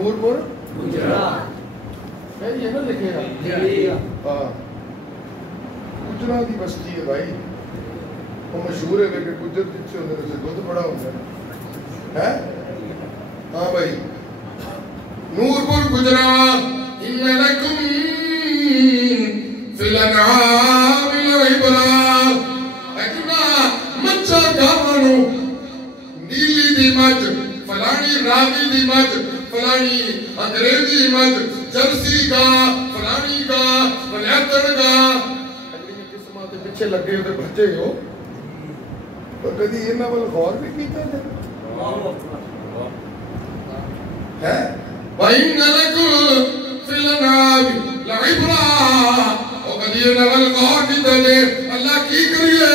نور گجرات یہ نہ لکھے گا گجرات کی بستی ہے بھائی وہ مشہور ہے کہ گجر پیچھے ہونے سے دودھ بڑا ہوتا ہے ہاں بھائی نور پور گجرات ان لکم فی الانعام العبرات اتنا مچھا گاوانو نیلی دی مجھ فلانی راوی دی مجھ فلانی انگریزی مجھ جرسی کا فلانی کا ولیتر کا اگلی قسمات پیچھے لگے ہوتے بچے ہو تو کدی انہاں ول غور بھی کیتا ہے وَإِنَّ لَكُمْ فِي الْأَنْعَامِ لَعِبْرَةً او کدی انہاں ول غور کیتا ہے اللہ کی کریے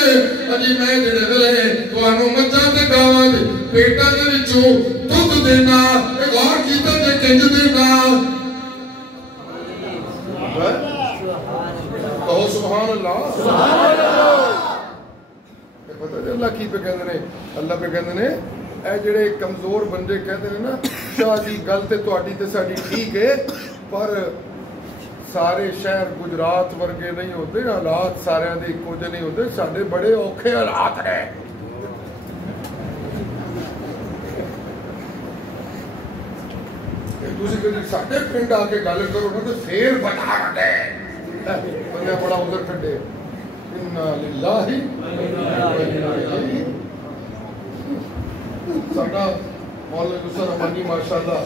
اجی میں جڑے ویلے تانوں مچھاں تے گاواں دے پیٹاں دے وچوں دودھ دینا غور کیتا تے کنج دینا کہو سبحان اللہ پتہ ہے اللہ کی پہ کہندے نے اللہ پہ کہندے نے اے جڑے کمزور بندے کہندے نے نا شاہ جی گل تے تہاڈی تے ساڈی ٹھیک ہے پر سارے شہر گجرات ورگے نہیں ہوتے حالات سارے دے اکو جے نہیں ہوتے ساڈے بڑے اوکھے حالات ہیں تسی کدی ساڈے پنڈ آ کے گل کرو نا تے پھر بتا دے بندے بڑا ادھر کھڈے انا للہ ساڈا مولا حسین رحمانی ماشاءاللہ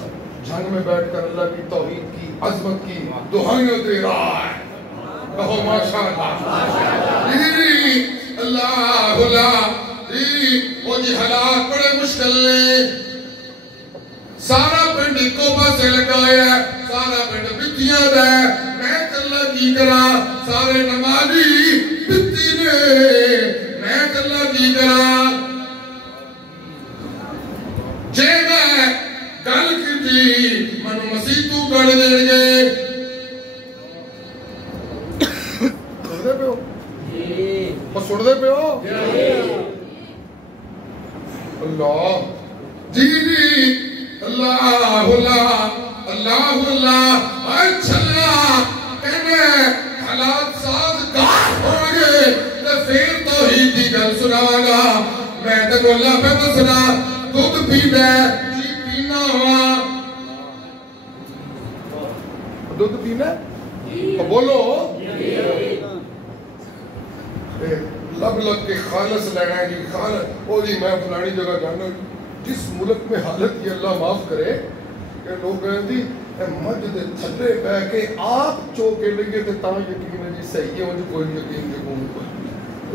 جنگ میں بیٹھ کر اللہ کی توحید کی عظمت کی دہائیاں دے رہا ہے کہو ماشاءاللہ اللہ اللہ وہ جی حالات بڑے مشکل نے سارا پنڈ کو پاسے لگایا ہے سارا پنڈ بتیاں دا ہے میں چلا کی کرا سارے نمازی بتی نے میں چلا کی کرا جے میں گل کی تھی منو مسیح تو گڑ دے گئے سن دے پہ ہو اور سن دے پہ ہو اللہ جی جی اللہ اللہ اللہ اللہ اچھا کہنے حالات سازگار ہونگے تو پھر توحید دی گل سناواں گا میں تے اللہ پہ دسنا دودھ پینا جی پینا ہوا دودھ پینا بولو لب لگ کے خالص لینا ہے جی خالص او جی میں فلانی جگہ جانا جس ملک میں حالت یہ اللہ معاف کرے کہ لوگ کہیں دی مجد تھلے بہ کے آپ چوکے لگے تھے تاں یقین ہے جی صحیح ہے مجھے کوئی یقین نہیں کون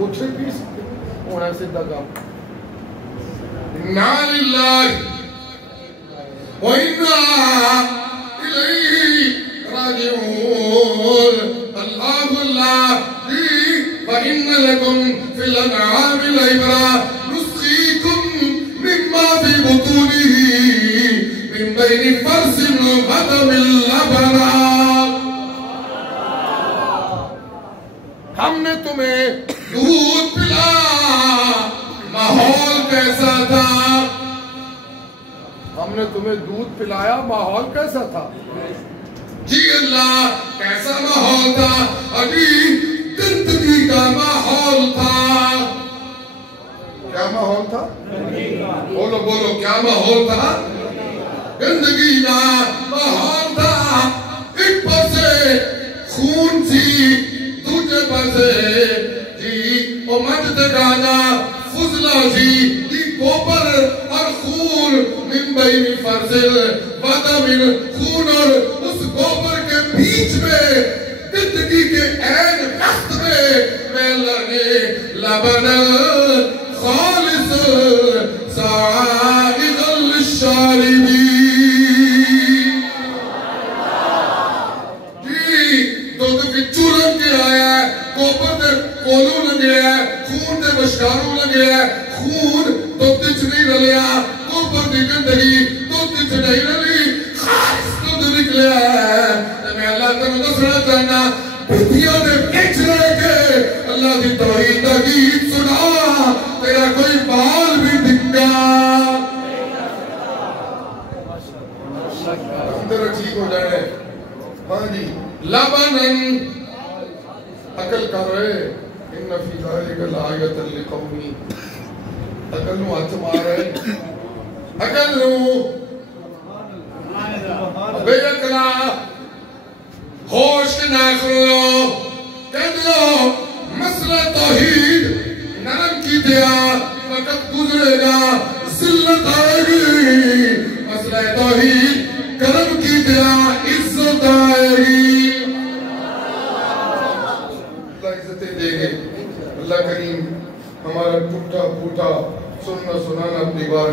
اٹھے بھی سکتے ہونا سیدھا کام اِنَّا لِلَّهِ وَإِنَّا إِلَيْهِ راجعون اللہ اللہ وَإِنَّ لَكُمْ فِي الْأَنْعَامِ لَعِبْرَةً نُسْقِيكُم مِّمَّا فِي بُطُونِهِ مِن بَيْنِ فَرْثٍ وَدَمٍ لَبَنًا ہم نے تمہیں دودھ پلایا ماحول کیسا تھا ہم نے تمہیں دودھ پلایا ماحول کیسا تھا جی اللہ کیسا ماحول تھا ابھی گندگی کا ماحول تھا کیا ماحول تھا بولو بولو کیا ماحول تھا گندگی کا ماحول تھا ایک پاسے خون سی دوسرے پاسے جی وہ مجد گانا فضلہ سی دی گوبر اور خون من بین فرزل ودمن خون اور اس گوبر کے بیچ میں زندگی کے عین وقت میں لگے لبن خالص سائغ للشاربین جی دودھ وچوں لگ کے آیا ہے گوبر دے کولوں لگیا ہے خون دے مشکاروں لگیا ہے خون دودھ وچ نہیں رلیا گوبر دی گندگی دودھ وچ نہیں رلی خالص دودھ نکلیا ہے میں اللہ تعالیٰ دسنا چاہنا بھتیاں دے وچ رہ کے اللہ دی توحید دا گیت سنا تیرا کوئی بال بھی ڈنگا اندر ٹھیک ہو جانے ہاں جی لبنن عقل کر رہے ان فی ذالک لآیۃ لقوم عقل نو ہاتھ مار رہے عقل نو بے عقلا ہوش نہ کرو کہہ دو مسئلہ توحید نرم کی دیا وقت گزرے گا ذلت آئے گی مسئلہ توحید کرم کی دیا عزت آئے گی اللہ عزتیں دے گے اللہ کریم ہمارا ٹوٹا پھوٹا سننا سنانا اپنی بار